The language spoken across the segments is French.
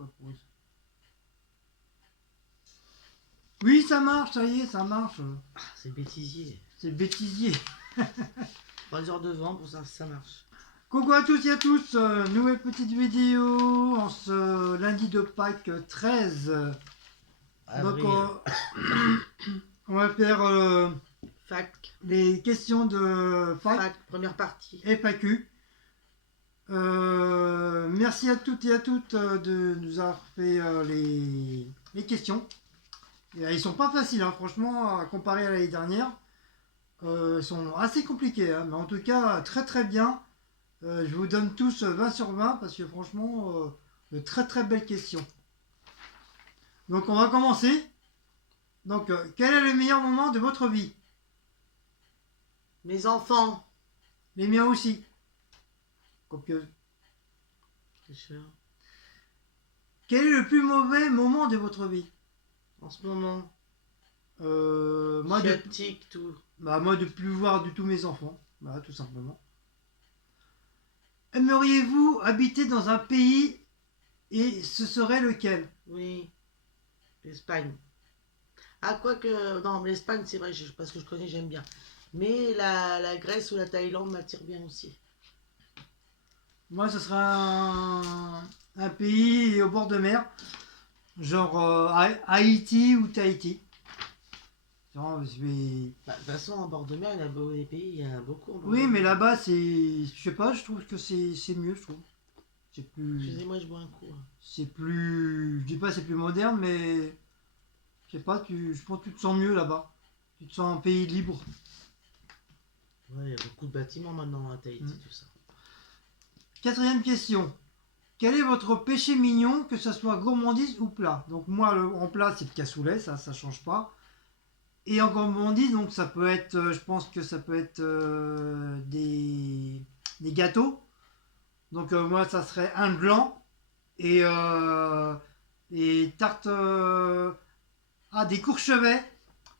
Ouais, pause. Oui, ça marche, ça y est, ça marche. C'est bêtisier. C'est bêtisier. 3 heures de vent pour ça, ça marche. Coucou à tous et à tous, nouvelle petite vidéo en ce lundi de Pâques 13. Avril. Donc on va faire Fac. les questions de Pâques Première partie. FAQ. Merci à toutes et à toutes de nous avoir fait les questions. Et, ils sont pas faciles, hein, franchement, à comparer à l'année dernière. Ils sont assez compliqués, hein, mais en tout cas très très bien. Je vous donne tous 20 sur 20 parce que franchement, de très très belles questions. Donc on va commencer. Donc quel est le meilleur moment de votre vie? Mes enfants. Les miens aussi. Copieuse. C'est sûr. Quel est le plus mauvais moment de votre vie? En ce moment. Moi, Sciatique, tout. moi de plus voir du tout mes enfants. Voilà, tout simplement. Aimeriez-vous habiter dans un pays et ce serait lequel? Oui. L'Espagne. Ah, quoique, non, l'Espagne, c'est vrai, parce que je connais, j'aime bien. Mais la Grèce ou la Thaïlande m'attire bien aussi. Moi, ce sera un pays au bord de mer, genre Haïti ou Tahiti. Genre, De toute façon, en bord de mer, il y a des pays, il y en a beaucoup. Oui, mais là-bas, c'est, je sais pas, je trouve que c'est mieux, je trouve. C'est plus. Excusez-moi, je bois un coup. C'est plus, je dis pas c'est plus moderne, mais je sais pas, je pense que tu te sens mieux là-bas. Tu te sens un pays libre. Ouais, il y a beaucoup de bâtiments maintenant à Tahiti, tout ça. 4e question. Quel est votre péché mignon, que ce soit gourmandise ou plat? Donc moi, en plat, c'est le cassoulet, ça change pas. Et en gourmandise, donc ça peut être, je pense que ça peut être des gâteaux. Donc moi, ça serait un gland et tarte, des Courchevets.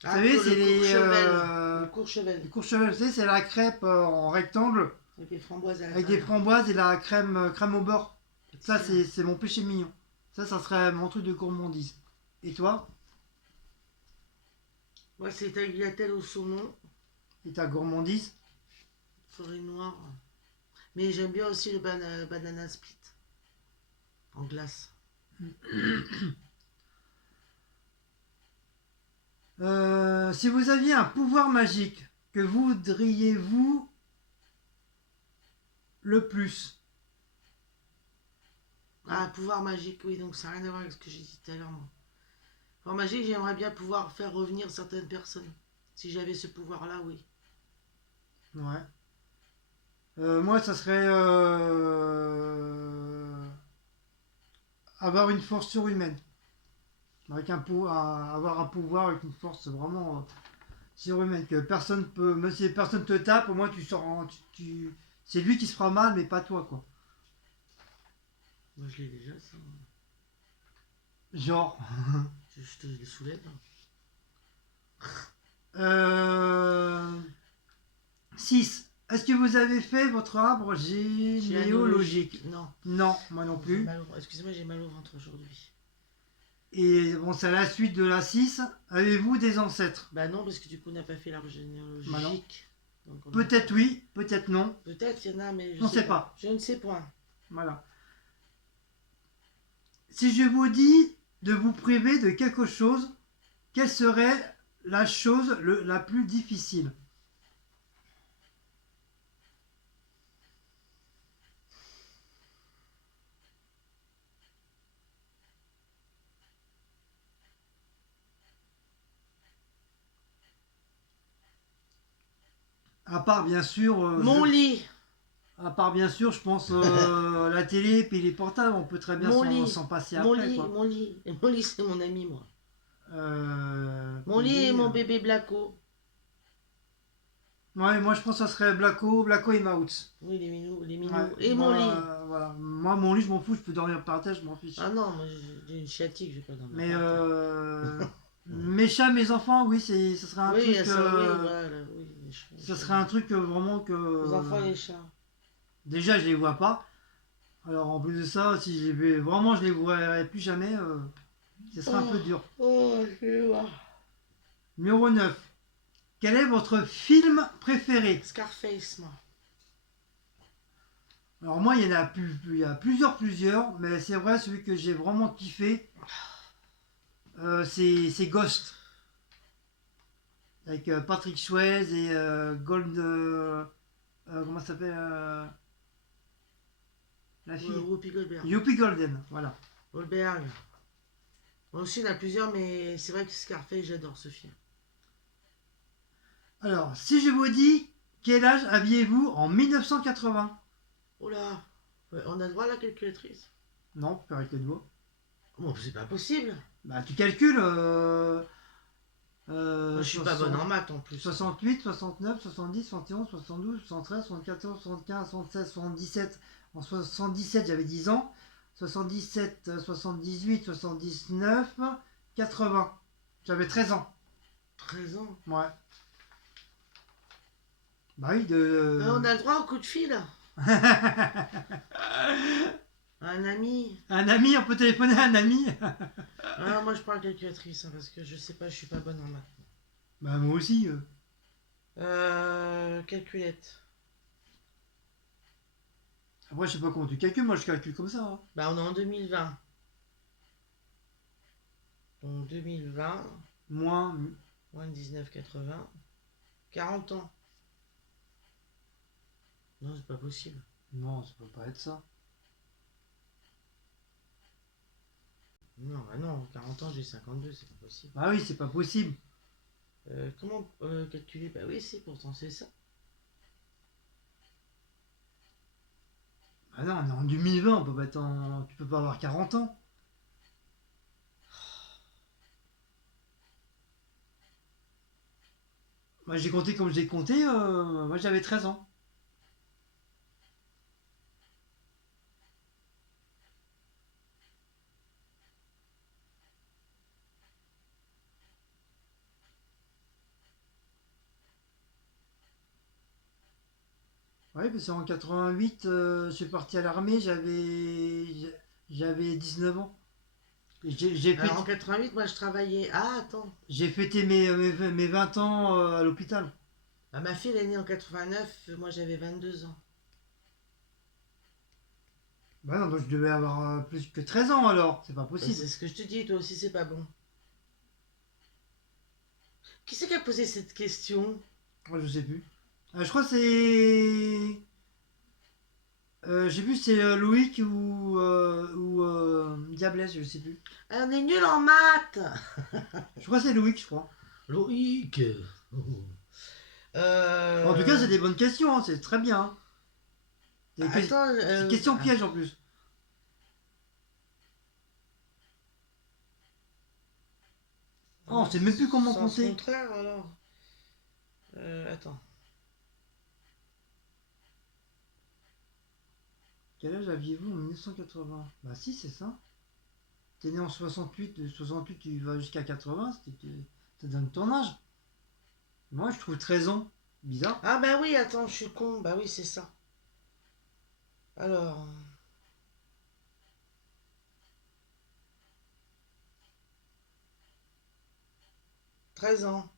Vous savez, c'est le Courchevel. les Courchevets, vous savez, c'est la crêpe en rectangle. Avec des framboises à Avec des framboises et la crème au beurre. Ça, c'est mon péché mignon. Ça serait mon truc de gourmandise. Et toi? Moi, c'est tagliatelle au saumon. Et ta gourmandise? Forêt noire. Mais j'aime bien aussi le banana split. En glace. Si vous aviez un pouvoir magique, que voudriez-vous le plus? Ah, pouvoir magique, oui, donc ça n'a rien à voir avec ce que j'ai dit tout à l'heure, moi. Pouvoir magique, j'aimerais bien pouvoir faire revenir certaines personnes. Si j'avais ce pouvoir-là, oui. Ouais. Moi, ça serait avoir une force surhumaine. Avec avoir un pouvoir avec une force vraiment surhumaine. Que personne peut. Même si personne te tape, au moins tu sors. C'est lui qui se fera mal, mais pas toi, quoi. Moi, je l'ai déjà, ça. Genre. Je te le soulève. 6. Est-ce que vous avez fait votre arbre généalogique? Non. Non, moi non plus. Excusez-moi, j'ai mal au ventre aujourd'hui. Et bon, c'est la suite de la 6. Avez-vous des ancêtres? Bah non, parce que du coup, on n'a pas fait l'arbre généalogique. Bah non. Peut-être oui, peut-être non. Peut-être il y en a, mais je ne sais pas. Je ne sais point. Voilà. Si je vous dis de vous priver de quelque chose, quelle serait la chose la plus difficile? À part bien sûr. Mon lit. À part bien sûr, je pense la télé puis les portables, on peut très bien s'en passer après. Mon lit, c'est mon ami, moi. Mon télé, lit et mon bébé Blacko. Ouais, moi je pense que ça serait Blacko et Maouts. Oui, les minous. Ouais, et moi, mon lit. Voilà. Moi, mon lit, je m'en fous, je peux dormir par terre, je m'en fiche. Ah non, moi j'ai une sciatique, je vais pas dormir Mais par terre. mes chats, mes enfants, oui, ce serait un truc. Oui, voilà, ça serait un truc vraiment que. Les enfants et les chats. Déjà, je les vois pas. Alors en plus de ça, si vraiment je les verrai plus jamais, ce sera un peu dur. Oh, je vois. Numéro 9. Quel est votre film préféré? Scarface, moi. Alors moi, il y a plusieurs, mais c'est vrai, celui que j'ai vraiment kiffé, c'est Ghost. Avec Patrick Swayze et Gold... comment ça s'appelle la fille Whoopi Goldberg. Whoopi Golden, voilà. Goldberg. Moi aussi, il y en a plusieurs, mais c'est vrai que Scarface, j'adore ce film. Alors, si je vous dis, quel âge aviez-vous en 1980? Oh là, ouais, on a le droit à la calculatrice. Non, tu peux arrêter de voir. Bon, c'est pas possible. Bah, tu calcules. Moi, je suis pas bonne en maths en plus. 68, 69, 70, 71, 72, 73, 74, 75, 76, 77. En 77, j'avais 10 ans. 77, 78, 79, 80. J'avais 13 ans. 13 ans. Ouais. Bah oui, de... On a le droit au coup de fil. Un ami. Un ami, on peut téléphoner à un ami. Ah, moi, je parle calculatrice, hein, parce que je sais pas, je suis pas bonne en maths. Bah moi aussi. Calculette. Après, je sais pas comment tu calcules, moi je calcule comme ça. Hein. Bah, on est en 2020. Donc 2020, Moins... moins de 1980, 40 ans. Non, c'est pas possible. Non, ça peut pas être ça. Non, bah non, 40 ans, j'ai 52, c'est pas possible. Ah oui, c'est pas possible. Comment calculer? Bah oui, c'est pourtant c'est ça. Ah non, on est en 2020, on peut pas être en... tu peux pas avoir 40 ans. Moi j'ai compté comme j'ai compté, moi j'avais 13 ans. Oui, parce qu'en 88, je suis parti à l'armée, j'avais 19 ans. Et Alors en 88, moi je travaillais. Ah, attends. j'ai fêté mes 20 ans à l'hôpital. Bah, ma fille elle est née en 89, moi j'avais 22 ans. Bah non, donc je devais avoir plus que 13 ans alors, c'est pas Bah, possible. c'est ce que je te dis, toi aussi c'est pas bon. Qui c'est qui a posé cette question? Moi je sais plus. Je crois que c'est... je sais plus si c'est Loïc ou Diablesse, je sais plus. Ah, on est nul en maths. Je crois que c'est Loïc, je crois. Loïc. En tout cas, c'est des bonnes questions, hein, c'est très bien. Hein. Attends, C'est question piège en plus. Oh, on sait même plus comment Sens compter. contraire alors. Attends. Quel âge aviez-vous en 1980? Bah si, c'est ça. T'es né en 68, de 68 tu vas jusqu'à 80, ça donne ton âge. Moi je trouve 13 ans. Bizarre. Ah bah oui, attends, je suis con. Bah oui, c'est ça. Alors. 13 ans.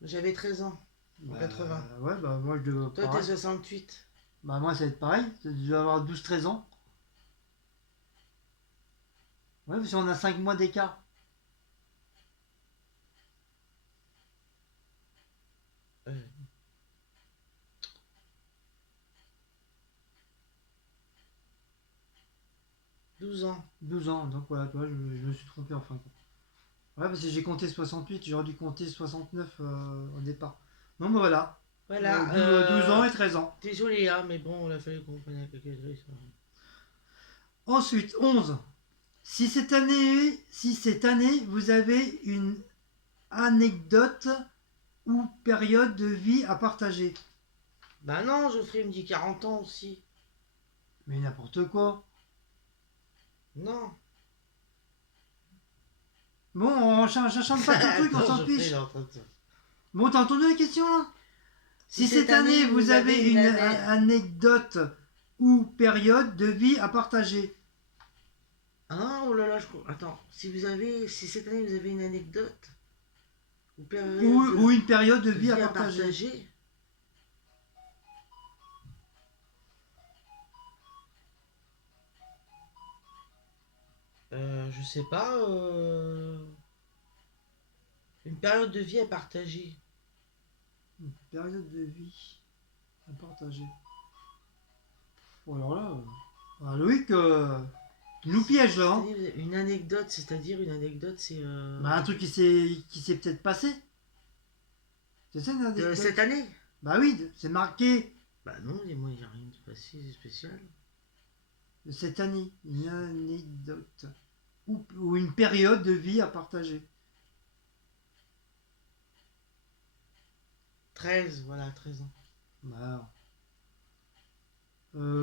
J'avais 13 ans en 80. Ouais, bah moi je devais... Toi, t'es 68. Bah moi ça va être pareil, je dois avoir 12-13 ans. Ouais, parce qu'on a 5 mois d'écart. Euh, 12 ans. 12 ans, donc voilà, toi, je me suis trompé en fin de compte. Ouais, parce que j'ai compté 68, j'aurais dû compter 69 au départ. Non, mais voilà. Voilà. 12 ans et 13 ans. Désolé, hein, mais bon, il a fallu qu'on prenne la calculatrice. Ensuite, 11. Si cette année, vous avez une anecdote ou période de vie à partager. Bah non, Geoffrey me dit 40 ans aussi. Mais n'importe quoi. Non. Bon, on chante pas ton truc, on s'en fiche. Bon, t'as entendu la question là? Si cette année vous avez une anecdote ou période de vie à partager. Ah, oh là là, attends, si cette année vous avez une anecdote ou période Ou une période de de vie vie à à partager. partager. Je sais pas. Une période de vie à partager. Une période de vie à partager. Bon, alors là, Loïc, tu nous pièges là. Hein. C'est-à-dire, une anecdote, c'est-à-dire une anecdote, c'est. Bah, un truc qui s'est peut-être passé. C'est ça une De anecdote. cette année. Bah oui, c'est marqué Bah non, moi il n'y a rien de passé spécial. de cette année. Une anecdote. Ou une période de vie à partager. 13, voilà, 13 ans. Bah,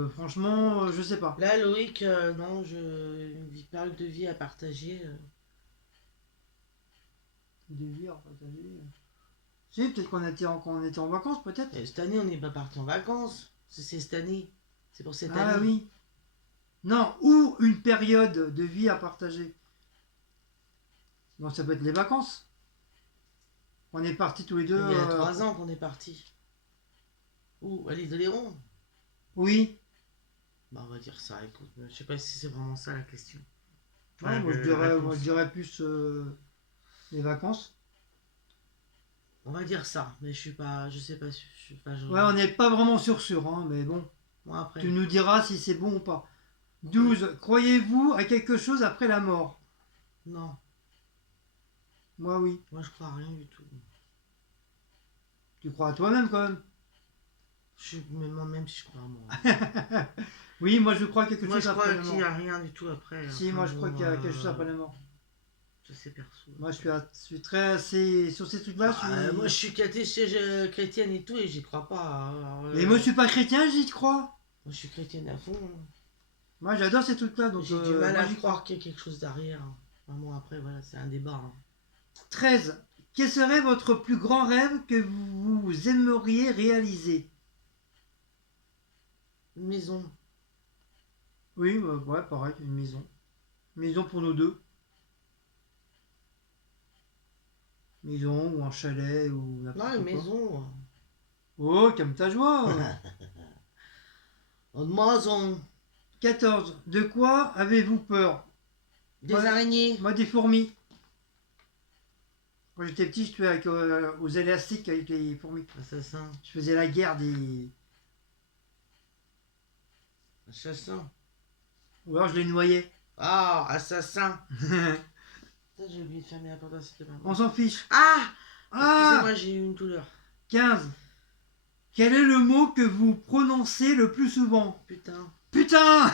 franchement, je sais pas. Là, Loïc, non, une période de vie à partager. De vie à partager. Si, peut-être quand on était en vacances, peut-être. Et cette année, on n'est pas parti en vacances. C'est cette année. C'est pour cette Ah année. oui. Non, ou une période de vie à partager. Bon, ça peut être les vacances. On est partis tous les deux. Il y a 3 ans qu'on est parti. Où à l'île de Léron. Oui. Bah, on va dire ça, écoute. Je sais pas si c'est vraiment ça la question. Ouais, moi, je dirais plus les vacances. On va dire ça, mais je sais pas, Ouais, on n'est pas vraiment sûr, hein, mais bon. Moi après. Tu nous diras si c'est bon ou pas. 12. Croyez-vous à quelque chose après la mort? Non, Moi, oui. moi je crois à rien du tout. Tu crois à toi-même quand même? Même si je crois à moi. Oui, moi je crois à quelque Moi chose je crois après la qu'il mort. n'y a rien du tout après. Si, Enfin, moi je crois bon, qu'il y a quelque chose après la mort. Je sais perso. Moi je suis très assez. Sur ces trucs-là, Moi je suis chrétienne et tout et j'y crois pas. Alors, Mais moi je suis pas chrétien, j'y crois. moi je suis chrétienne à fond. Moi j'adore ces trucs-là, donc J'ai du mal moi, à j'y croire crois. qu'il y a quelque chose derrière. Vraiment après, voilà, c'est un débat. Hein. 13. Quel serait votre plus grand rêve que vous aimeriez réaliser? Une maison. Oui, ouais, pareil, une maison. Une maison pour nous deux. Maison ou un chalet ou Non, n'importe une quoi. maison. Oh, comme ta joie. Une maison. 14. De quoi avez-vous peur? Des Ouais. araignées. Moi, des fourmis. Quand j'étais petit, je jouais aux élastiques avec les fourmis. Assassin. Je faisais la guerre des... Assassin. Ou alors je les noyais. Ah, assassin. Ça, j'ai oublié de fermer la porte, c'était pas On bon. s'en fiche. Ah Ah, excusez-moi, j'ai eu une douleur. 15. Quel est le mot que vous prononcez le plus souvent? Putain. Putain.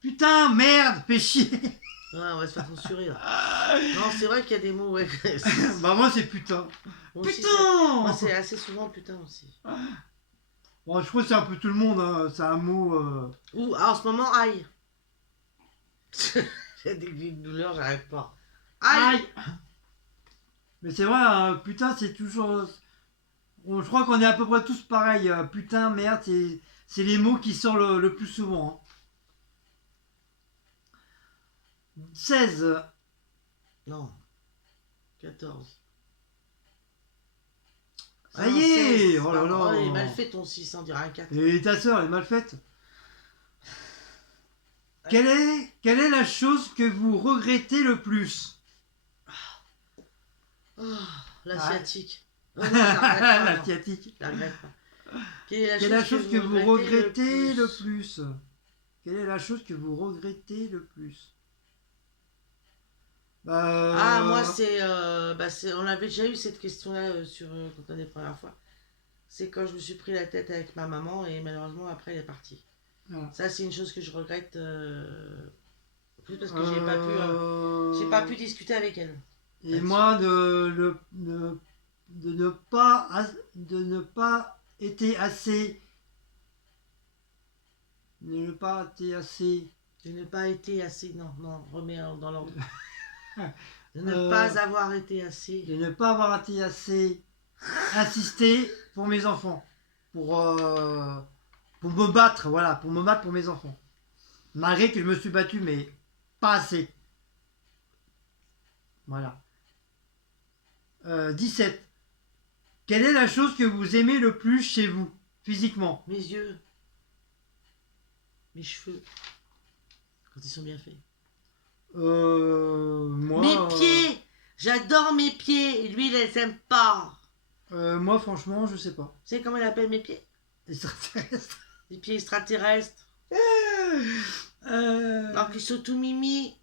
Putain, merde, fais chier. Ouais, on va se faire censurer là. Non, c'est vrai qu'il y a des mots, ouais. Bah moi c'est putain. Moi aussi, Putain. moi, c'est assez souvent putain aussi. Bon, je crois que c'est un peu tout le monde, hein. C'est un mot... Ou, en ce moment, aïe. J'ai des douleurs, j'arrive pas. Aïe. Aïe. Mais c'est vrai, hein, putain, c'est toujours... Je crois qu'on est à peu près tous pareils. Putain, merde, c'est les mots qui sortent le plus souvent. Hein. 16. Non. 14. Ça y est. 16, Oh là là. il est mal fait ton 6, on dirait un 4. Et ta soeur, elle est mal faite. Quelle est la chose que vous regrettez le plus? Oh, l'asiatique. La La sciatique. la regrette pas. Quelle est la chose que vous regrettez le plus? Quelle est la chose que vous regrettez le plus? Ah, moi, on avait déjà eu cette question-là quand on est la première fois. C'est quand je me suis pris la tête avec ma maman et malheureusement, après, elle est partie. Voilà. Ça, c'est une chose que je regrette. Plus parce que j'ai pas pu discuter avec elle. Et moi, de ne pas été assez. De ne pas été assez. Je n'ai pas été assez. Non, remets dans l'ordre. De ne pas avoir été assez. De ne pas avoir été assez insisté pour mes enfants. Pour me me battre, voilà, pour me battre pour mes enfants. Malgré que je me suis battu, mais pas assez. Voilà. 17. Quelle est la chose que vous aimez le plus chez vous, physiquement? Mes yeux, mes cheveux, quand ils sont bien faits. Moi... Mes pieds, j'adore mes pieds, et lui, il les aime pas. Moi, franchement, je sais pas. Tu sais comment il appelle mes pieds? Extraterrestre. Les pieds extraterrestres. Euh, Alors qu'ils sont tout mimi.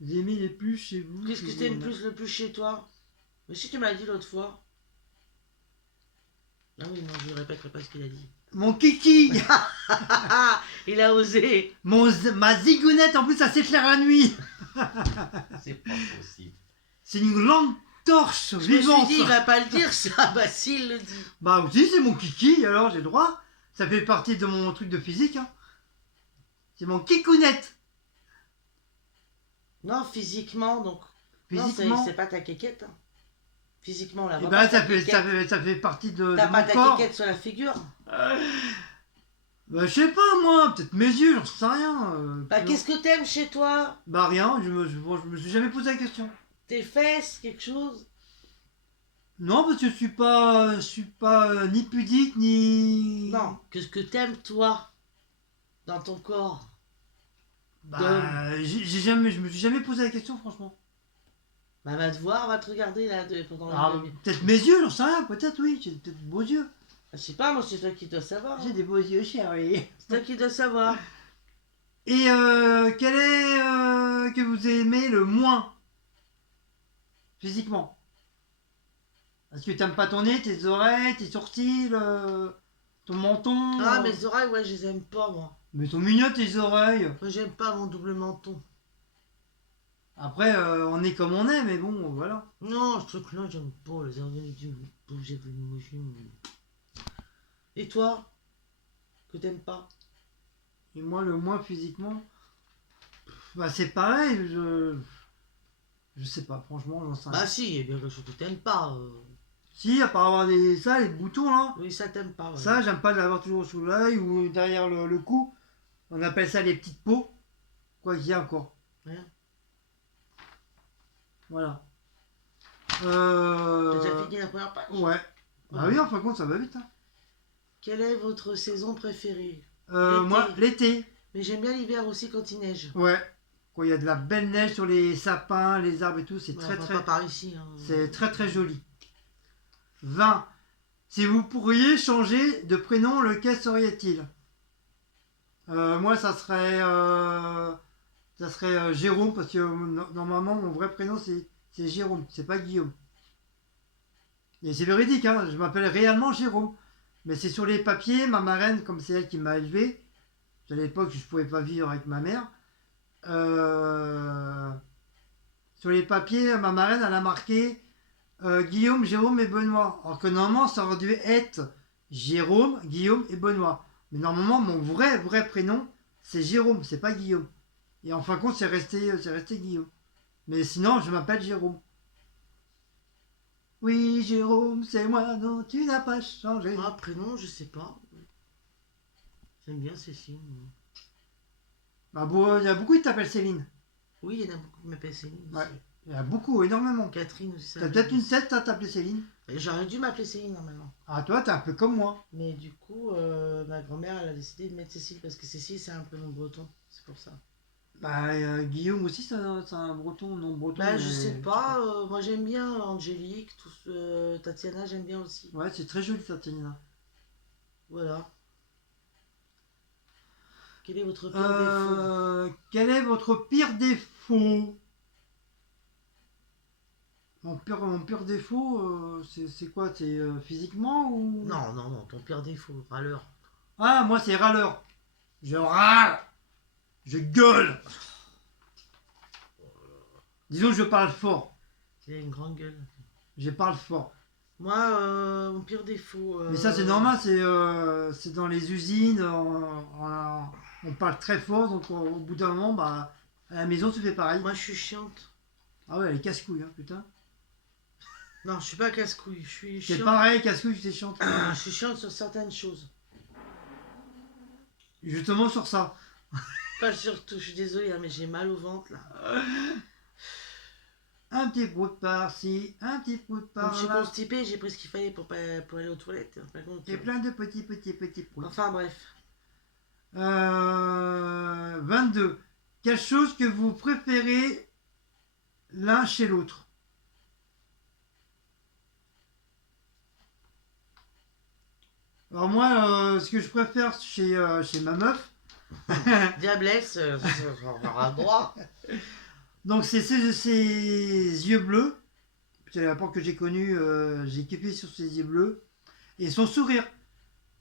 Vous aimez les plus chez vous? Qu'est-ce que t'aimes le plus chez toi? Mais si tu m'as dit l'autre fois. Ah oui, non, je ne répéterai pas ce qu'il a dit. Mon kiki. Il a osé. Ma zigounette, en plus, ça s'éclaire la nuit. C'est pas possible. C'est une lampe torche Je me vivante. suis dit, il va pas le dire ça. Bah si, il le dit. Bah aussi, c'est mon kiki, alors j'ai le droit. Ça fait partie de mon truc de physique. Hein. C'est mon kikounette. Non, physiquement, donc. Physiquement. Non, c'est pas ta kékette. Hein. Physiquement, là. Et bah, ça fait partie de T'as mon pas ta corps. kékette sur la figure. Bah, je sais pas, moi. Peut-être mes yeux, j'en sais rien. Bah, qu'est-ce que t'aimes chez toi? Bah, rien. Je me suis jamais posé la question. Tes fesses, quelque chose? Non, parce que je suis pas ni pudique, ni... Non, qu'est-ce que t'aimes, toi? Dans ton corps? Bah, je me suis jamais posé la question, franchement. Bah, va te voir, va te regarder, là, pendant Ah, la... peut-être mes yeux, j'en sais rien. Peut-être, oui. J'ai peut-être de beaux yeux. Je sais pas, moi, c'est toi qui dois savoir. J'ai Hein. des beaux yeux, chérie. C'est toi qui dois savoir. Et quel est que vous aimez le moins physiquement? Est-ce que t'aimes pas ton nez, tes oreilles, tes sourcils, ton menton? Ah, mes oreilles, ouais, je les aime pas, moi. Mais sont mignonnes tes oreilles. Moi, j'aime pas mon double menton. Après, on est comme on est, mais bon, voilà. Non, ce truc-là, j'aime pas. Les oreilles du bouger plus motion. Et toi? Que t'aimes pas? Et moi, le moins physiquement, bah c'est pareil. Je sais pas, franchement, j'en sais rien. Bah, si, il y a bien quelque chose que t'aimes pas. Si, à part avoir les boutons là. Oui, ça t'aime pas. Ouais. Ça, j'aime pas l'avoir toujours sous l'œil ou derrière le cou. On appelle ça les petites peaux. Quoi qu'il y a encore. Rien. Voilà. T'as déjà fini la première page? Ouais. Bah oui, en fin de compte, ça va vite. Hein. Quelle est votre saison préférée? Moi, l'été. Mais j'aime bien l'hiver aussi quand il neige. Ouais. Quand il y a de la belle neige sur les sapins, les arbres et tout, c'est Ouais, très pas par ici. Hein. c'est très joli. 20. Si vous pourriez changer de prénom, lequel serait-il? Moi, ça serait Jérôme, parce que normalement, mon vrai prénom, c'est Jérôme, c'est pas Guillaume. Et c'est véridique, hein, je m'appelle réellement Jérôme. Mais c'est sur les papiers, ma marraine, comme c'est elle qui m'a élevé, à l'époque, je ne pouvais pas vivre avec ma mère. Sur les papiers, ma marraine, elle a marqué Guillaume, Jérôme et Benoît. Alors que normalement, ça aurait dû être Jérôme, Guillaume et Benoît. Mais normalement, mon vrai prénom, c'est Jérôme, c'est pas Guillaume. Et en fin de compte, c'est resté Guillaume. Mais sinon, je m'appelle Jérôme. Oui, Jérôme, c'est moi dont tu n'as pas changé. Ah, prénom, je sais pas. J'aime bien Cécile. Bah, bon, il y a beaucoup qui t'appellent Céline. Oui, il y en a beaucoup qui m'appellent Céline. Ouais. Aussi. Il y a beaucoup, énormément. Catherine aussi. T'as peut-être une tête à t'appeler Céline. J'aurais dû m'appeler Céline normalement. Ah, toi, t'es un peu comme moi. Mais du coup, ma grand-mère, elle a décidé de mettre Cécile parce que Cécile, c'est un prénom breton. C'est pour ça. Bah, Guillaume aussi, c'est un breton, non breton. Bah, je mais- sais pas. Moi, j'aime bien Angélique. Tatiana, j'aime bien aussi. Ouais, c'est très joli, Tatiana. Voilà. Quel est votre pire défaut? Quel est votre pire défaut? Mon pire défaut, c'est quoi? C'est physiquement ou... Non, non, non, ton pire défaut, râleur. Ah, moi, c'est râleur. Je râle. Je gueule. Disons que je parle fort. Il a une grande gueule. Je parle fort. Moi, mon pire défaut. Mais ça, c'est normal, c'est dans les usines, on parle très fort, donc au bout d'un moment, bah, à la maison, tu fais pareil. Moi, je suis chiante. Ah ouais, elle est casse-couille, hein, putain. Non, je suis pas casse-couille. Je suis C'est chiante. pareil, casse-couille, c'est chiant. Je suis chiante sur certaines choses. Justement sur ça. Pas surtout, je suis désolée, hein, mais j'ai mal au ventre là. Un petit bout de par-ci, un petit bout de Comme je suis par-là. constipée, j'ai pris ce qu'il fallait pour aller aux toilettes. En fin de compte, Et plein de petits points. Enfin bref. 22. Quelque chose que vous préférez l'un chez l'autre. Alors moi, ce que je préfère chez ma meuf, Diablesse, on aura droit. donc c'est ses yeux bleus. C'est la porte que j'ai connue, j'ai kiffé sur ses yeux bleus. Et son sourire.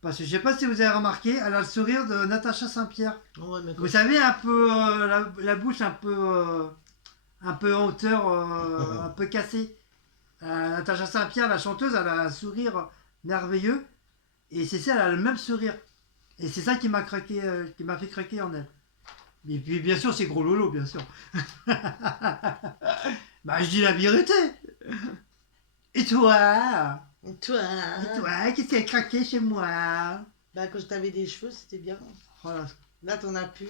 Parce que je sais pas si vous avez remarqué, elle a le sourire de Natacha Saint-Pierre. Ouais, mais Vous savez, un peu la bouche un peu en hauteur, un peu cassée. Natacha Saint-Pierre, la chanteuse, elle a un sourire merveilleux. Et c'est ça, elle a le même sourire. Et c'est ça qui m'a craqué, qui m'a fait craquer en elle. Et puis bien sûr, c'est gros Lolo, bien sûr. Bah je dis la vérité. Et toi? toi, Et toi, qu'est-ce qui a craqué chez moi? bah quand t'avais des cheveux, c'était bien. Voilà, Là, t'en as plus.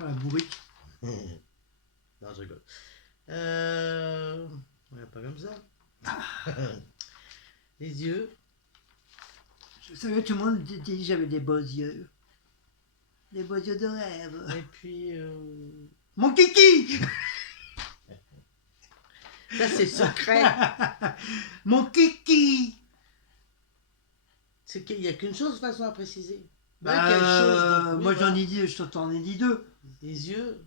la bourrique. Non, je rigole. Ouais, pas comme ça. Les yeux. Je savais que tout le monde disait que j'avais des beaux yeux. Des beaux yeux de rêve. Et puis. Mon kiki! Ça, c'est secret. Mon kiki! C'est qu'il n'y a qu'une chose de toute façon à préciser. Bah, quelle chose donc, oui, moi voilà. j'en ai dit, je t'en ai dit deux. Les yeux.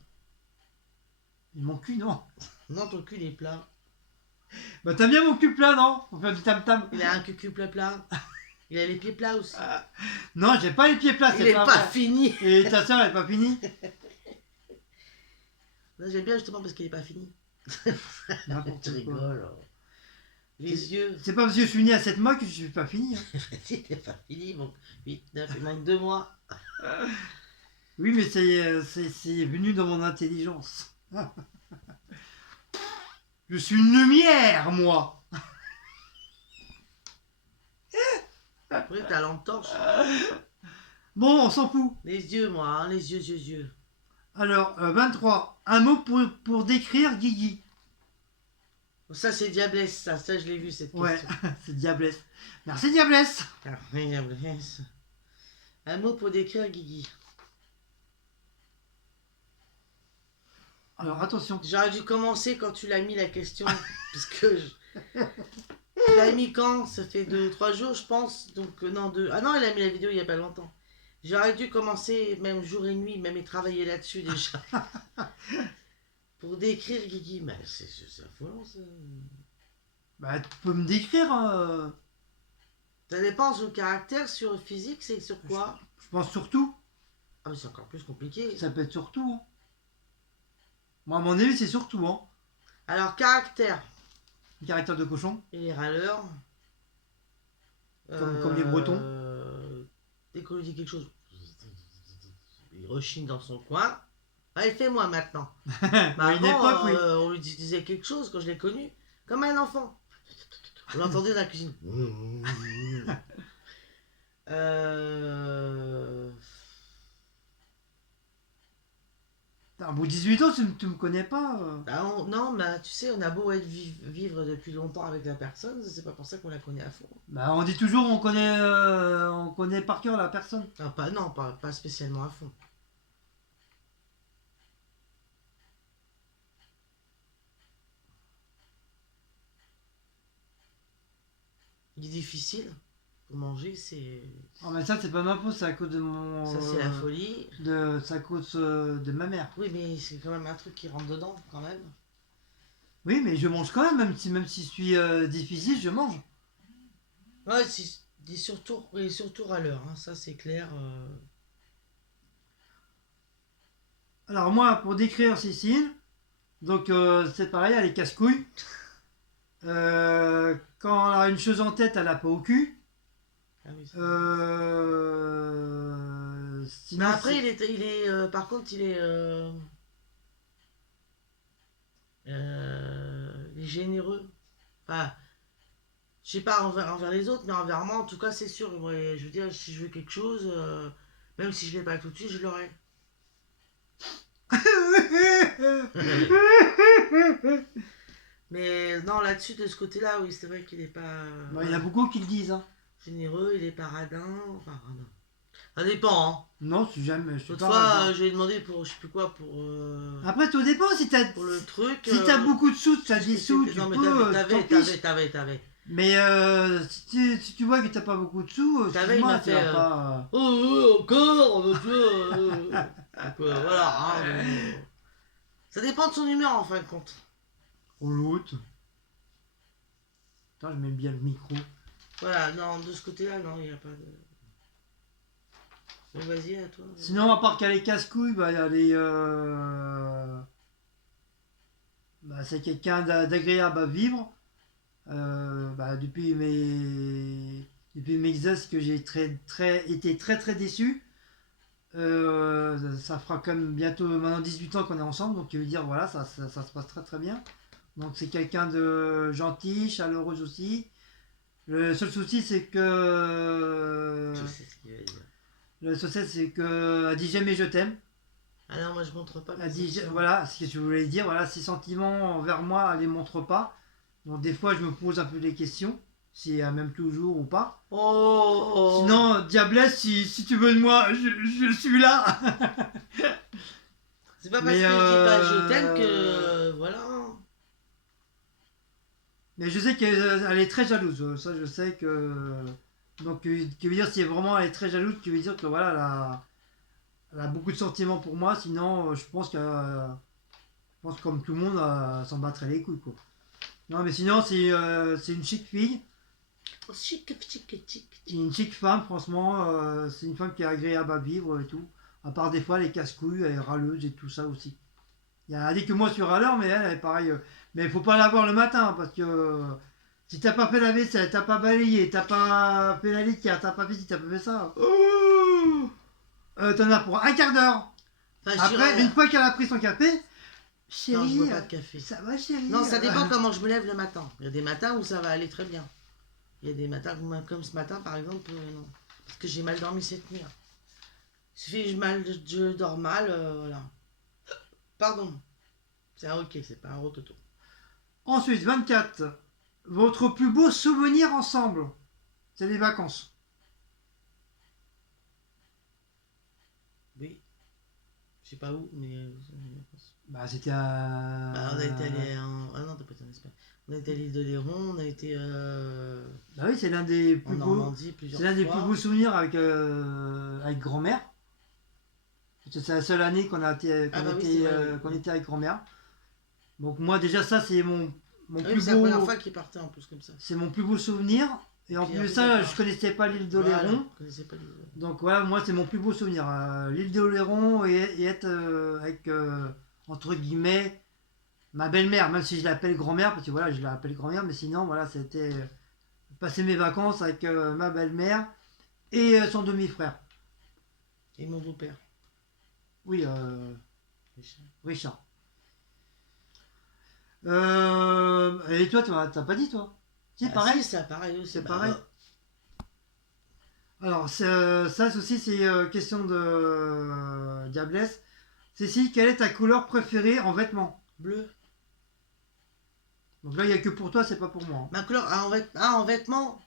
Mon cul, non. Non, ton cul il est plat. Bah t'as bien mon cul plat, non? On fait du tam-tam. Il a un cul plat. Il a les pieds plats aussi. Non, j'ai pas les pieds plats, Il c'est est pas pas vrai. fini. Et ta soeur, elle est pas finie? Là, j'aime bien justement parce qu'il est pas fini. N'importe Tu quoi. rigoles. Les yeux. C'est pas parce que je suis né à 7 mois que je suis pas fini. Hein. C'était pas fini. Donc 8, 9, il manque 2 mois. Oui, mais c'est venu dans mon intelligence. Je suis une lumière, moi. Oui, t'as lampe torche. Bon, on s'en fout. Les yeux, moi, hein, les yeux. Alors, 23. Un mot pour décrire Guigui. Ça, c'est Diablesse, ça je l'ai vu cette Ouais, question. c'est Diablesse. Merci Diablesse. Ah, oui, Diablesse. Un mot pour décrire Guigui. Alors, attention. J'aurais dû commencer quand tu l'as mis la question. Puisque tu l'as mis quand? Ça fait 2-3 jours, je pense. Donc, non, 2. Ah non, il a mis la vidéo il y a pas longtemps. J'aurais dû commencer même jour et nuit, même et travailler là-dessus déjà. Pour décrire Guigui. Mais c'est affolant ça. Bah, tu peux me décrire. Ça dépend sur le caractère, sur le physique, c'est sur quoi? Je pense surtout. Ah, mais c'est encore plus compliqué. Ça peut être surtout. Hein. Moi, à mon avis, c'est surtout. Hein. Alors, caractère. Le caractère de cochon. Et les râleurs. Comme les Bretons. Dès qu'on lui dit quelque chose, il rechigne dans son coin. Allez, fais-moi maintenant. Bah, À une avant, époque, oui. on lui disait quelque chose quand je l'ai connu, comme un enfant. On l'entendait dans la cuisine. Au bout de 18 ans, tu me connais pas. Bah, non, mais tu sais, on a beau être vivre depuis longtemps avec la personne, c'est pas pour ça qu'on la connaît à fond. Bah, on dit toujours on connaît par cœur la personne. Non, pas spécialement à fond. Il est difficile pour manger, c'est. Oh, mais ça, c'est pas ma faute, c'est à cause de mon. Ça, c'est la folie. C'est à cause de ma mère. Oui, mais c'est quand même un truc qui rentre dedans, quand même. Oui, mais je mange quand même, même si je suis difficile, je mange. Ouais, il est surtout râleur, hein, ça c'est clair. Alors, moi, pour décrire Cécile, donc c'est pareil, elle est casse-couille. Quand elle a une chose en tête, elle a pas au cul. Ah oui, Sinon, mais après, par contre, il est généreux. Enfin, je sais pas envers les autres, mais envers moi, en tout cas, c'est sûr. Moi, je veux dire, si je veux quelque chose, Même si je l'ai pas tout de suite, je l'aurai. Mais non, là-dessus, de ce côté-là, oui, c'est vrai qu'il est pas Bon, il y en a beaucoup qui le disent. Hein. généreux, il est pas radin. Enfin, radin. Ça dépend, hein. Non, si jamais. Je suis L'autre pas fois, radin. je lui ai demandé pour, je sais plus quoi, Après, tout dépend. pour le truc. Si t'as beaucoup de sous, t'as des sous, tu Non, mais peux. t'avais. Mais si tu vois que t'as pas beaucoup de sous, T'avais, il excuse-moi, m'a tu fait. vas pas. Encore donc, voilà. Hein, ça dépend de son humeur en fin de compte. Oh l'autre. Attends, je mets bien le micro. Voilà, non, de ce côté-là, non, il n'y a pas de. Bon, vas-y, à toi. Sinon, à part qu'il y a les casse-couilles, bah, il y a les. Bah, c'est quelqu'un d'agréable à vivre. Bah, depuis mes exes que j'ai été très déçu. Ça fera comme bientôt maintenant 18 ans qu'on est ensemble, donc je veux dire voilà, ça se passe très bien. Donc c'est quelqu'un de gentil, chaleureux aussi. Le seul souci c'est que Je sais ce qu'il va dire. le souci c'est que elle dit jamais je t'aime. Ah non, moi je montre pas mes Elle dit sentiments. voilà, ce que je voulais dire, voilà, ses sentiments envers moi, elle les montre pas. Donc des fois je me pose un peu des questions, si elle m'aime toujours ou pas. Oh Sinon, Diablesse, si tu veux de moi, je suis là. C'est pas parce Mais, que je dis pas je t'aime que. Voilà. Mais je sais qu'elle est très jalouse. Ça, je sais que. Donc, qui veut dire, si vraiment elle est très jalouse, qui veut dire que voilà, elle a beaucoup de sentiments pour moi. Sinon, je pense que comme tout le monde, elle s'en battrait les couilles, quoi. Non, mais sinon, c'est une chic fille. Oh, chic. C'est une chic femme, franchement. C'est une femme qui est agréable à vivre et tout. À part des fois, les casse-couilles, elle est râleuse et tout ça aussi. Elle a dit que moi, je suis râleur, mais elle est pareil. Mais il faut pas la voir le matin, parce que si t'as pas fait la vaisselle, t'as pas balayé, t'as pas fait la litière, t'as pas fait ci, t'as pas fait ça. T'en as pour un quart d'heure. Enfin, je Après, dirais- une fois qu'elle a pris son café, Non, je chérie, bois pas de café. ça va chérie. Non, ça dépend comment je me lève le matin. Il y a des matins où ça va aller très bien. Il y a des matins comme ce matin, par exemple, non. Parce que j'ai mal dormi cette nuit. Hein. Il suffit que je dors mal, voilà. Pardon. C'est un ok, c'est pas un rototo. Ensuite, 24. Votre plus beau souvenir ensemble. C'est les vacances. Oui. Je sais pas où, mais. Bah, c'était à. Bah, on a été allé en. Ah non, t'as pas été en Espagne. On a été à l'île de Léron, on a été Bah oui, c'est l'un des plus en beaux. Normandie plusieurs C'est l'un des fois. plus beaux souvenirs avec grand-mère. Parce que c'est la seule année qu'on a été, Ah bah oui, c'est vrai, oui. qu'on était avec grand-mère. Donc moi déjà ça c'est mon Ah oui, plus c'est la beau première fois qu'il partait en plus comme ça. c'est mon plus beau souvenir. Et en Puis, plus de mis à ça part- je connaissais pas l'île d'Oléron. Voilà, je connaissais pas l'île de- Donc voilà moi c'est mon plus beau souvenir. L'île d'Oléron et être avec entre guillemets ma belle-mère, même si je l'appelle grand-mère parce que voilà je l'appelle grand-mère, mais sinon voilà c'était passer mes vacances avec ma belle-mère et son demi-frère. Et mon beau-père. Oui, Richard. Richard. Et toi, t'as pas dit, toi? Si, Ah, pareil. si, ça, pareil aussi. C'est Bah, pareil. Alors, ça aussi, c'est question de Diablesse. Cécile, quelle est ta couleur préférée en vêtements? bleu. Donc là, il n'y a que pour toi, c'est pas pour moi. Hein. Ma couleur. En vêtements.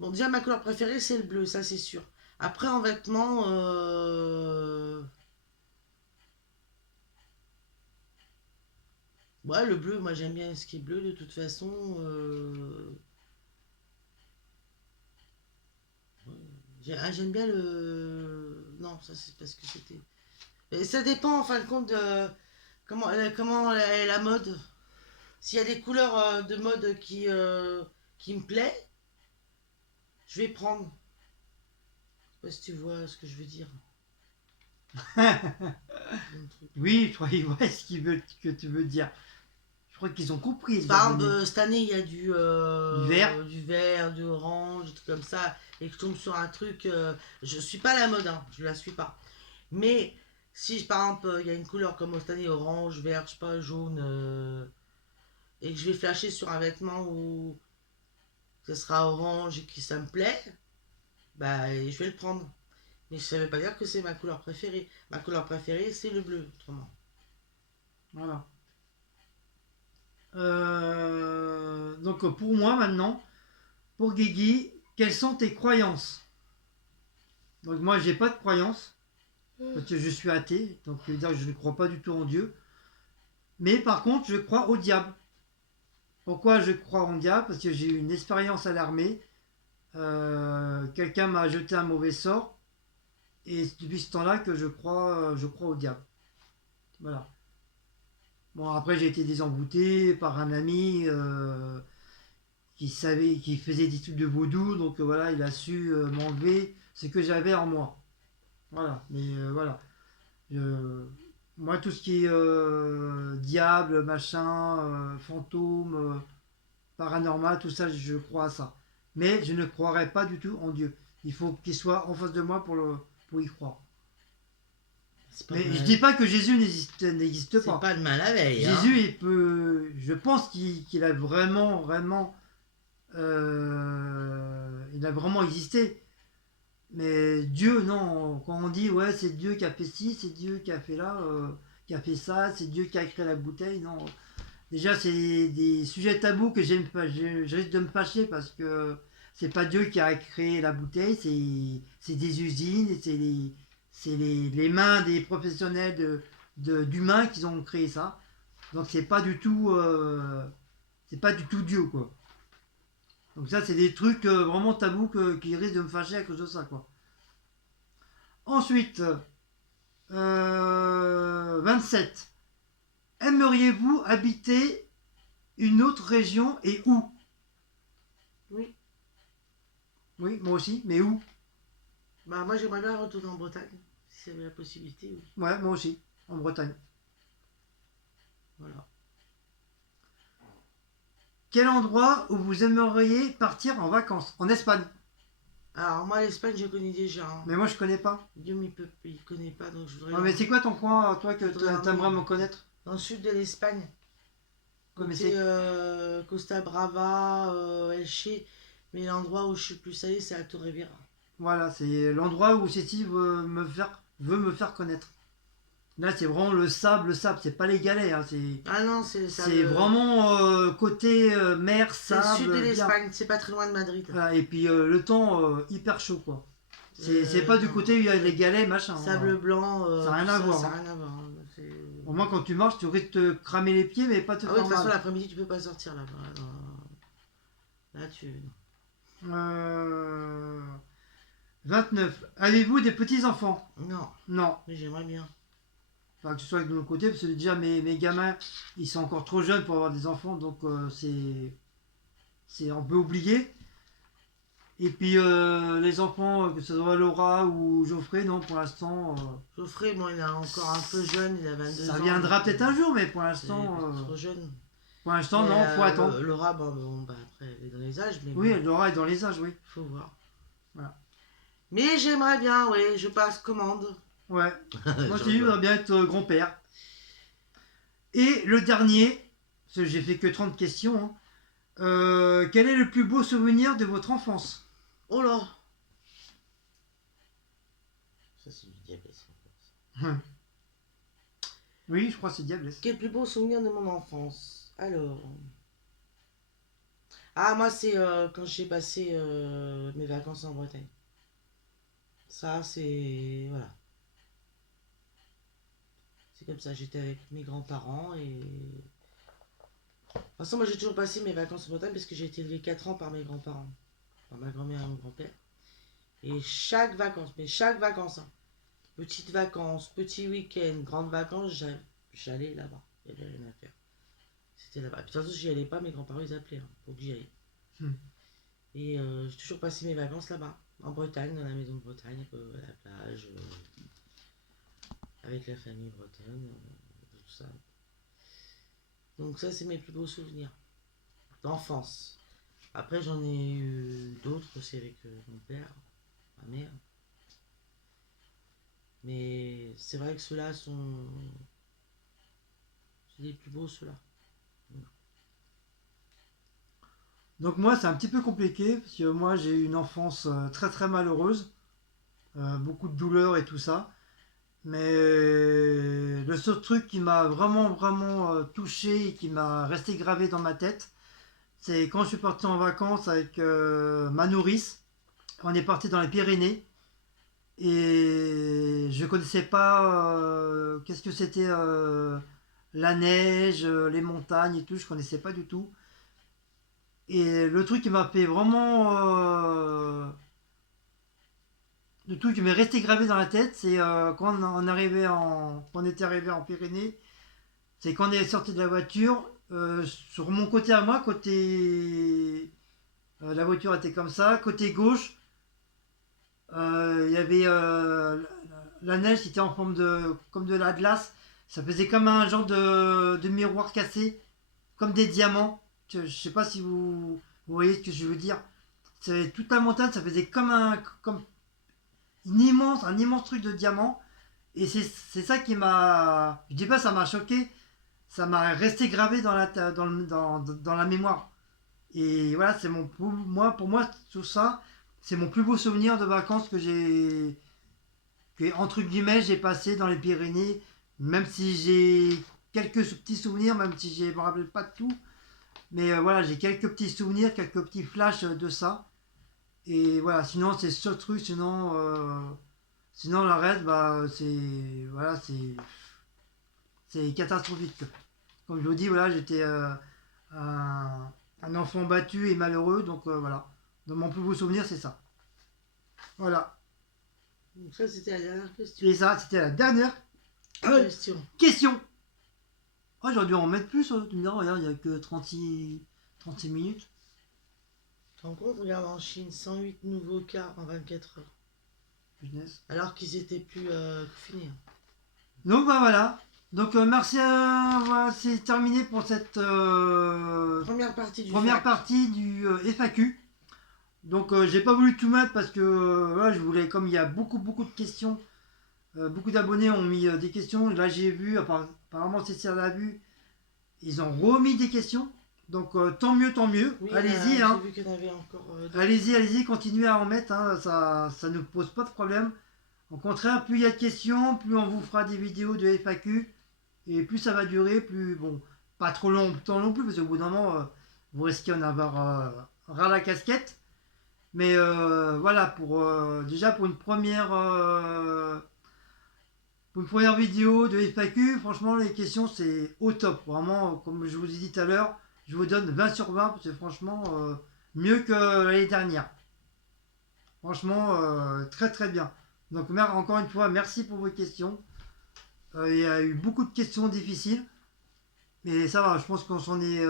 Bon, déjà, ma couleur préférée, c'est le bleu, ça, c'est sûr. Après, en vêtements. Ouais, le bleu, moi, j'aime bien ce qui est bleu, de toute façon. J'aime bien le. Non, ça, c'est parce que c'était. Mais ça dépend, en fin de compte, de comment est la mode. S'il y a des couleurs de mode qui me plaît, je vais prendre. Je sais pas si tu vois ce que je veux dire. Oui, je crois qu'ils voient ce que tu veux dire. Je crois qu'ils ont compris. les Par abonnés. exemple, cette année, il y a Du vert. du vert, du orange, des trucs comme ça, et que je tombe sur un truc. Je suis pas à la mode, hein, je la suis pas. Mais si, par exemple, il y a une couleur comme cette année, orange, vert, je sais pas, jaune, et que je vais flasher sur un vêtement où ça sera orange et que ça me plaît, bah, je vais le prendre. Mais ça veut pas dire que c'est ma couleur préférée. Ma couleur préférée, c'est le bleu, autrement. Voilà. Donc pour moi maintenant, pour Guigui, quelles sont tes croyances? Donc moi j'ai pas de croyances, parce que je suis athée, donc ça veut dire que je ne crois pas du tout en Dieu. Mais par contre, je crois au diable. Pourquoi je crois en diable? Parce que j'ai eu une expérience à l'armée. Quelqu'un m'a jeté un mauvais sort. Et c'est depuis ce temps-là que je crois au diable. Voilà. Bon, après, j'ai été désembouté par un ami qui faisait des trucs de vaudou. Donc voilà, il a su m'enlever ce que j'avais en moi. Voilà. Mais voilà. Je- Moi, tout ce qui est diable, machin, fantôme, paranormal, tout ça, je crois à ça. Mais je ne croirais pas du tout en Dieu. Il faut qu'il soit en face de moi pour y croire. C'est pas Mais je mal. dis pas que Jésus n'existe C'est pas. pas de mal la veille. Jésus, il peut. Je pense qu'il a vraiment, vraiment. Il a vraiment existé. Mais Dieu, non. Quand on dit, ouais, c'est Dieu qui a fait ci, c'est Dieu qui a fait là, qui a fait ça, c'est Dieu qui a créé la bouteille, non. Déjà, c'est des sujets tabous que j'aime pas. Je risque de me fâcher parce que c'est pas Dieu qui a créé la bouteille, c'est des usines, et c'est les mains des professionnels d'humains qui ont créé ça. Donc c'est pas du tout Dieu, quoi. Donc ça, c'est des trucs vraiment tabous qui risquent de me fâcher à cause de ça, quoi. Ensuite, 27. Aimeriez-vous habiter une autre région et où? Oui. Oui, moi aussi, mais où? Bah, moi, j'aimerais bien retourner en Bretagne. Si j'avais la possibilité, oui. Ouais, moi aussi, en Bretagne. Voilà. Quel endroit où vous aimeriez partir en vacances? En Espagne. Alors, moi, l'Espagne, je connais déjà. Hein. Mais moi, je connais pas. Guillaume, il connaît pas, donc je voudrais. Non, mais c'est quoi ton coin, toi, que Faudrait t'aimerais un- me connaître? Dans le sud de l'Espagne. Ouais, mais Côté c'est- Costa Brava, Elche. Mais l'endroit où je suis plus allé, c'est à Torrevieja. Voilà, c'est l'endroit où Cécile veut me faire connaître. Là, c'est vraiment le sable, c'est pas les galets, hein, Ah non, c'est ça. c'est vraiment côté mer, C'est le sud sable, de bien. l'Espagne, c'est pas très loin de Madrid. Voilà, et puis le temps hyper chaud, quoi. C'est pas du Non. côté où il y a les galets, machin. Sable hein. blanc, Ça a rien tout à voir, Ça hein. a rien à voir. Hein. Au moins, quand tu marches, tu risques de te cramer les pieds, mais pas te Ah oui, de faire toute façon, mal. l'après-midi, tu peux pas sortir là-bas. Là, tu. 29. Avez-vous des petits-enfants? Non, Non. mais j'aimerais bien. Enfin, que ce soit de notre côté, parce que déjà, mes gamins, ils sont encore trop jeunes pour avoir des enfants, donc c'est un peu oublié. Et puis, les enfants, que ce soit Laura ou Geoffrey, non, pour l'instant, Geoffrey, bon, il est encore un peu jeune, il a 22 ans. ça viendra peut-être un jour, mais pour C'est l'instant, trop jeune. pour l'instant, Mais, non, faut attendre. Laura, bah, après, elle est dans les âges, mais Oui, bon, Laura est dans les âges, oui. faut voir. Voilà. Mais j'aimerais bien, oui, je passe commande. Ouais. Moi, je Je te dis, j'aimerais bien être grand-père. Et le dernier, parce que j'ai fait que 30 questions, hein. Quel est le plus beau souvenir de votre enfance? Oh là. Ça, c'est du diabète. Oui, je crois que c'est Diablesse. Quel plus beau souvenir de mon enfance? Alors. Ah, moi, c'est quand j'ai passé mes vacances en Bretagne. Ça, c'est. Voilà. C'est comme ça, j'étais avec mes grands-parents et. De toute façon, moi, j'ai toujours passé mes vacances en Bretagne parce que j'ai été élevée 4 ans par mes grands-parents. Par ma grand-mère et mon grand-père. Et chaque vacances, mais chaque vacances, hein, petites vacances, petits week-ends, grandes vacances, j'allais là-bas. Il n'y avait rien à faire. C'était là-bas. Puis, de toute façon, j'y allais pas, mes grands-parents, ils appelaient hein, pour que j'y aille. Hmm. Et j'ai toujours passé mes vacances là-bas, en Bretagne, dans la maison de Bretagne, à la plage, avec la famille bretonne, tout ça. Donc ça, c'est mes plus beaux souvenirs d'enfance. Après, j'en ai eu d'autres aussi avec mon père, ma mère. Mais c'est vrai que ceux-là sont... C'est les plus beaux, ceux-là. Donc moi, c'est un petit peu compliqué, parce que moi, j'ai eu une enfance très très malheureuse. beaucoup de douleur et tout ça. Mais le seul truc qui m'a vraiment touché et qui m'a resté gravé dans ma tête, c'est quand je suis parti en vacances avec ma nourrice. On est parti dans les Pyrénées et je connaissais pas qu'est-ce que c'était la neige, les montagnes et tout, je connaissais pas du tout. Et le truc qui m'a fait vraiment le truc qui m'est resté gravé dans la tête, c'est quand on était arrivé en Pyrénées, c'est quand on est sorti de la voiture, sur mon côté à moi, côté la voiture était comme ça, côté gauche, il y avait la neige qui était en forme de comme de la glace, ça faisait comme un genre de miroir cassé, comme des diamants. Je sais pas si vous voyez ce que je veux dire. C'est toute la montagne, ça faisait comme un immense truc de diamant. Et c'est ça qui m'a. Je dis pas ça m'a choqué, ça m'a resté gravé dans la mémoire. Et voilà, pour moi, tout ça, c'est mon plus beau souvenir de vacances entre guillemets, j'ai passé dans les Pyrénées. Même si j'ai quelques petits souvenirs, même si je ne me rappelle pas de tout. Mais voilà, j'ai quelques petits souvenirs, quelques petits flashs de ça. Et voilà, sinon, c'est ce truc, sinon le reste, bah, voilà, c'est catastrophique. Comme je vous dis, voilà, j'étais un enfant battu et malheureux, donc voilà. Donc mon plus beau souvenir, c'est ça. Voilà. Donc ça, c'était la dernière question. Et ça, c'était la dernière Question. question. Oh, j'aurais dû en mettre plus, tu me diras, regarde, il n'y a que 36 minutes. Tu te rends compte, regarde en Chine, 108 nouveaux cas en 24 heures. Punaise. Alors qu'ils étaient plus confinés. Donc bah voilà. Donc merci, voilà, c'est terminé pour cette Première partie du première fac. partie du FAQ. Donc j'ai pas voulu tout mettre parce que voilà, je voulais, comme il y a beaucoup de questions, beaucoup d'abonnés ont mis des questions. Là j'ai vu, apparemment Cécile l'a vu, ils ont remis des questions. Donc tant mieux. Oui, Allez-y, hein. J'ai vu qu'il y en avait encore deux. Allez-y, continuez à en mettre, hein. Ça ne pose pas de problème. Au contraire, plus il y a de questions, plus on vous fera des vidéos de FAQ. Et plus ça va durer, plus, bon, pas trop longtemps non plus, parce qu'au bout d'un moment, vous risquez d'en avoir ras la casquette. Mais voilà, déjà pour une première vidéo de FAQ, franchement, les questions, c'est au top. Vraiment, comme je vous ai dit tout à l'heure, je vous donne 20 sur 20, parce que franchement, mieux que l'année dernière. Franchement, très bien. Donc, encore une fois, merci pour vos questions. Il y a eu beaucoup de questions difficiles. Mais ça va, je pense qu'on s'en est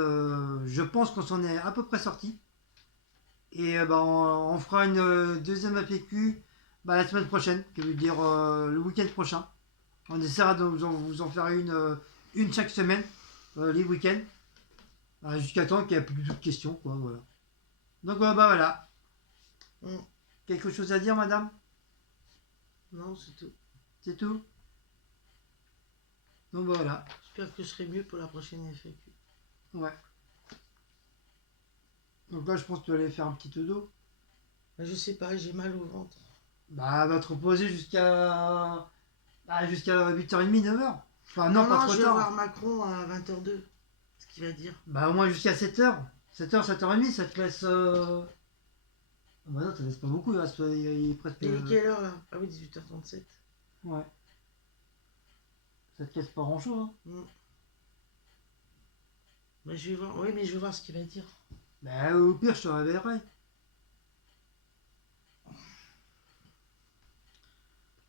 à peu près sorti. Et bah, on fera une deuxième FAQ bah, la semaine prochaine, qui veut dire le week-end prochain. On essaiera de vous en faire une chaque semaine, les week-ends, jusqu'à temps qu'il n'y ait plus de questions, quoi, voilà. Donc bah voilà. Quelque chose à dire, madame? Non, c'est tout. C'est tout? Donc bah voilà. J'espère que je serai mieux pour la prochaine FAQ. Ouais. Donc là, je pense que tu vas aller faire un petit dodo. Je sais pas, j'ai mal au ventre. Bah, va te reposer jusqu'à 8h30, 9h. Enfin, non, pas trop je vais tard. voir Macron à 20h02. Ce qu'il va dire. Bah, au moins jusqu'à 7h. 7h, 7h30, ça te laisse. Ah bah non, ça te laisse pas beaucoup. Là, il est presque. Il est quelle heure là? Ah oui, 18h37. Ouais. Ça te laisse pas grand chose. Hein. Bah, je vais voir. Oui, mais je vais voir ce qu'il va dire. Bah, au pire, je te réveillerai.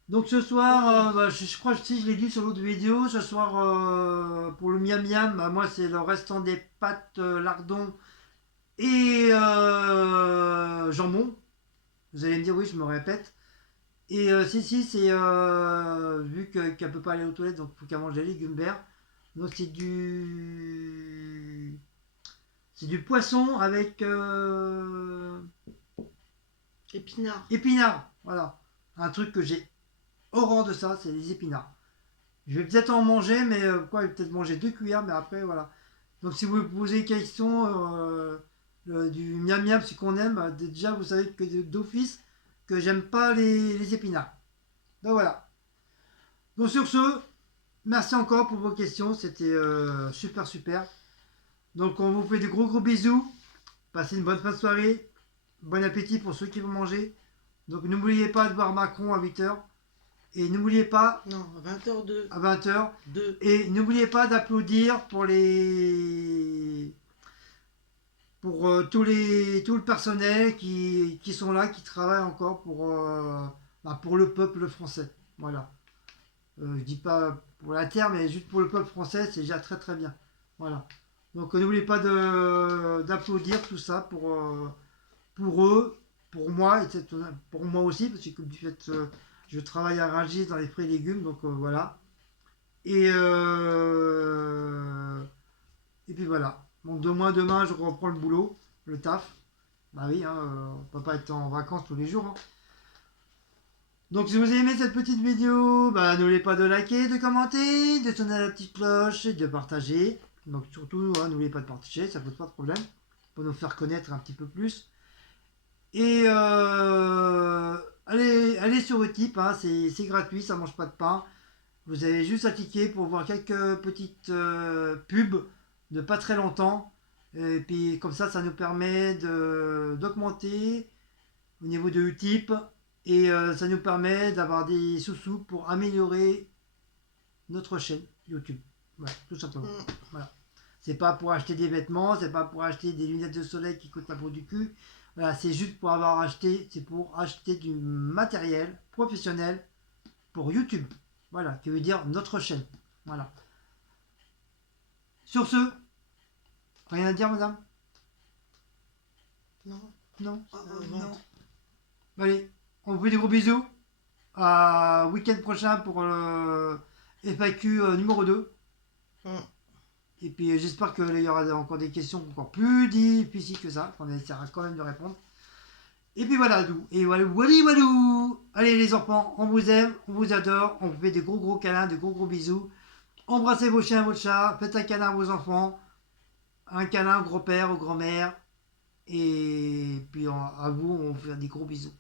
Donc ce soir, bah, je crois que si je l'ai dit sur l'autre vidéo, ce soir pour le miam miam, bah, moi c'est le restant des pâtes lardons et jambon. Vous allez me dire oui, je me répète. Et si, c'est vu qu'elle peut pas aller aux toilettes, donc il faut qu'elle mange des légumes verts. Donc c'est du poisson avec Épinard. épinards. Voilà, un truc que j'ai horreur de ça, c'est les épinards. Je vais peut-être en manger, mais je vais peut-être manger 2 cuillères, mais après voilà. Donc si vous me posez des questions du miam miam, ce qu'on aime, déjà vous savez que d'office que j'aime pas les épinards. Donc voilà. Donc sur ce, merci encore pour vos questions, c'était super. Donc on vous fait de gros bisous. Passez une bonne fin de soirée. Bon appétit pour ceux qui vont manger. Donc n'oubliez pas de voir Macron à 8h. Et n'oubliez pas Non, à 20h02. à 20h. 2. Et n'oubliez pas d'applaudir pour les pour tout le personnel qui sont là, qui travaillent encore pour le peuple français. Voilà. Je dis pas pour la terre, mais juste pour le peuple français, c'est déjà très bien. Voilà. Donc n'oubliez pas d'applaudir tout ça pour eux, pour moi, etc. Pour moi aussi, parce que comme du fait, je travaille à Rungis dans les fruits et légumes, donc voilà. Et puis voilà. Donc demain, je reprends le boulot, le taf. Bah oui, hein, on peut pas être en vacances tous les jours. Hein. Donc si vous avez aimé cette petite vidéo, bah, n'oubliez pas de liker, de commenter, de sonner la petite cloche et de partager. Donc surtout, hein, n'oubliez pas de partager, ça pose pas de problème. Pour nous faire connaître un petit peu plus. Et allez sur Utip, hein, c'est gratuit, ça mange pas de pain. Vous avez juste à cliquer pour voir quelques petites pubs de pas très longtemps. Et puis comme ça nous permet d'augmenter au niveau de Utip. Et ça nous permet d'avoir des sous-sous pour améliorer notre chaîne YouTube. Voilà, tout simplement. Voilà. C'est pas pour acheter des vêtements, c'est pas pour acheter des lunettes de soleil qui coûtent la peau du cul. Voilà, c'est juste pour c'est pour acheter du matériel professionnel pour YouTube. Voilà, qui veut dire notre chaîne. Voilà. Sur ce, rien à dire, madame? Non. Non. Non. Allez, on vous fait des gros bisous. À week-end prochain pour le FAQ numéro 2. Et puis j'espère qu'il y aura encore des questions encore plus difficiles que ça. On essaiera quand même de répondre. Et puis voilà, et walou. Allez les enfants, on vous aime, on vous adore, on vous fait des gros câlins, de gros bisous. Embrassez vos chiens, vos chats, faites un câlin à vos enfants, un câlin au grand-père, aux grand-mères. Et puis à vous, on vous fait des gros bisous.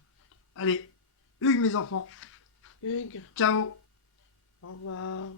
Allez, Hugues mes enfants. Hugues. Ciao. Au revoir.